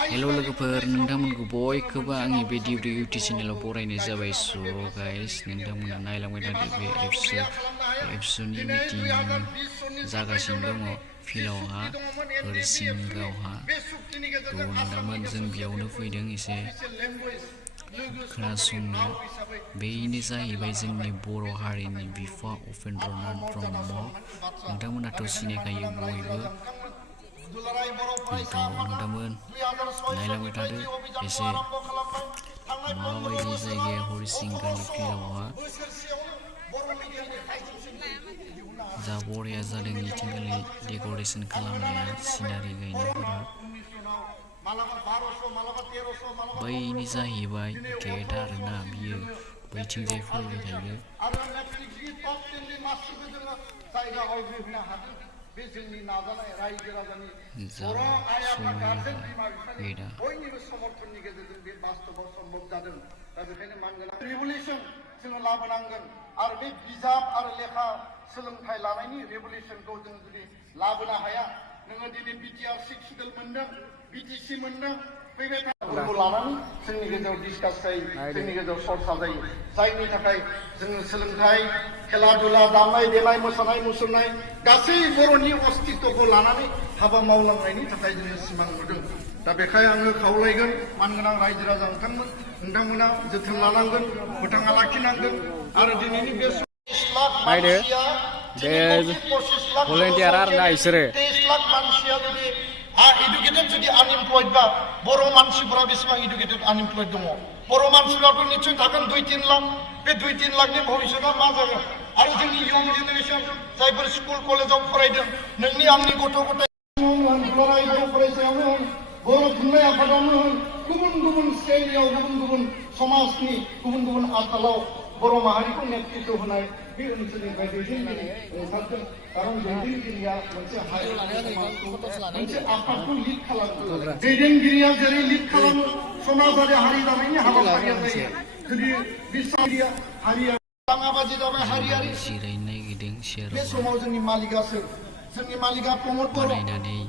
hello लोगोफोर नोंथांमोनखौ बयखौबो आंनि बे डिब्रि इउटि चेनेलाव बरायनाय जाबाय स' गाइस नोंथांमोना नायलांबाय थादो बे एबसुनि मिटिं जागासिनो दङ फिल्डआवहा हरिसिंगावहा थ' नोंथांमोन जों बेयावनो फैदों एसे खोनासंनो बेनो जाहैबाय जोंनि बर' हारिनि बिफा उपेन्द्रनाथ ब्रह्म नोंथांमोनाथ' सिनायखायो बयबो नोंथांमोन नायलांबाय थादो एसे माबायदि जायगाया हरिसिंगानि फिल्डआवहा जा बरिया जादों मिथिंगानि डेक'रेसन खालामनाया सिनारि गायनायफोरा बैनि जाहैबाय गेट आरोना बियो बैथिंजाय फैबाय थायो जा समायना गेटआ जोङो लाबोनांगोन आरो बे बिजाब आरो लेखा सोलोंथाइ लानायनि रेभलिउसनखौ जों जुदि लाबोनो हाया नोङो दिनै बिटिआर 6 सिडुल मोनदों बिटिसि मोनदों फैबाय थानायखौ लानानै जोंनि गेजेराव डिसकास जायो जोंनि गेजेराव चर्चा जायो जायनि थाखाय जोङो सोलोंथाइ खेला दुला दामनाय देनाय मोसानाय मुसुरनाय गासै बर'नि अस्तित्वखौ लानानै हाबा मावलांनायनि थाखाय जोङो सिमां नुदों दा बेखाय आङो खावलायगोन मानगोनां रायजो राजा नोंथांमोना जोथोन लानांगोन फोथांना लाखिनांगोन आरो दिनैनि बे 23 लाख मानसिया भलन्टियार आरोना बिसोरो 23 लाख मानसिया जुदि इडुकेटेड जुदि आनएमप्लयड बा बर' मानसिफोरा बेसेबां इडुकेटेड आनएमप्लयड दङ बर' मानसिफोराथ' निश्चय थागोन 2-3 लाख बे 2-3 लाखनि भबिष्यतआ मा जागोन आरो जोंनि इयं जेनेरेसन जायफोर स्कुल कलेजाव फरायदों नोंनि आंनि गथ' गथाय दुलाराय बर' फरायसायावनो होन बर' थुनलाइ आफादावनो होन गुबुन गुबुन श्रेणियाव गुबुन गुबुन समाजनि गुबुन गुबुन आथालाव बर' माहारिखौ नेतृत्व होनाय बे ओनसोलनिफ्राय दैदेनगिरि ओंखारदों खारन दैदेनगिरिया मोनसे मोनसे आफादखौ लिड खालामो दैदेनगिरिया जेरै लिड खालामो समाजारि हारि दानायनि हाबाफारिया जायो जुदि बिसारिया हारिया बाङाबाजि जाबाय हारियारि बे समाव जोंनि मालिकआ सोर जोंनि मालिकआ प्रमद बर'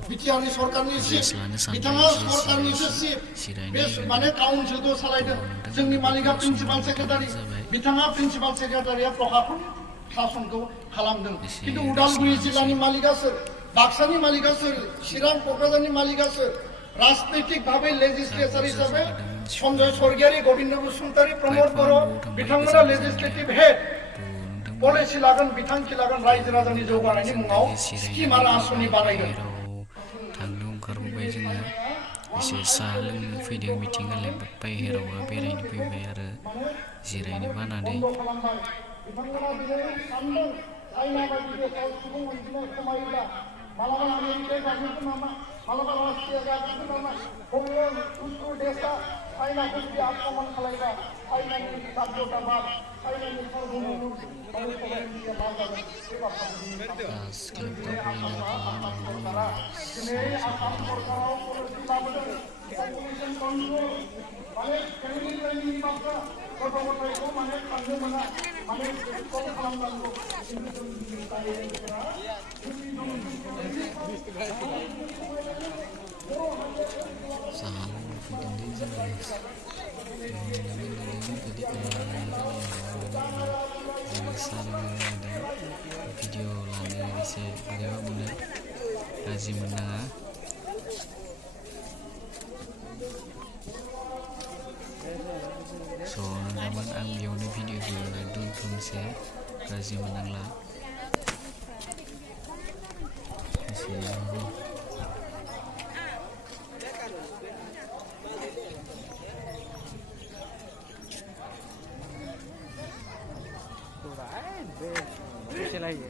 बिटिआरनि सरकारनि चिफ बिथाङा सरकारनि चिफ बे माने काउन्सिलखौ सालायदों जोंनि मालिकआ प्रिन्सिपाल सेक्रेटारि बिथाङा प्रिन्सिपाल सेक्रेटारिया प्रखाखन शासनखौ खालामदों खिन्थु उदालगुरि जिल्लानि मालिकआ सोर बाक्सानि मालिकआ सोर चिरां क'क्राझारनि मालिकआ सोर राजनैतिक भाबै लेजिस्लेचार हिसाबै सन्जय स्वर्गियारि गबिन्द बसुमतारी प्रमद बर' बिथांमोना लेजिस्लेटिभ हेड पलिसि लागोन बिथांखि लागोन रायजो राजानि जौगानायनि मुङाव स्किम आरो आसनि बानायगोन थांनो ओंखारबोबाय जोङो एसे साहा लोंनो फैदों मिथिंगालाय बाहेरावहा बेरायनो फैबाय आरो जिरायनो बानानै मालाबा आमेरिकाया गाग्लोबगोन नामा मालाबा रासिया गाग्लोबगोन नामा बबेबा गुसु देशआ चाइनाखौ जुदि आक्रमण खालायबा चाइनानि जातीयताबाद चाइनानि सार्वभौम दिनै आसाम सरकाराव पलिसि लाबोदों पपुलेसन कन्ट्रल माने फेमिलि प्लेनिंनि बाथ्रा गथ' गथायखौ माने खांनो मोना माने कन्ट्रल खालामनांगौ भिडिअ लानो एसे बोरैबा मोनो गाज्रि मोननाङा स' नोंथांमोन आं बेयावनो भिडिअखौ दोनथ'नोसै गाज्रि मोननांला कैसे लाइए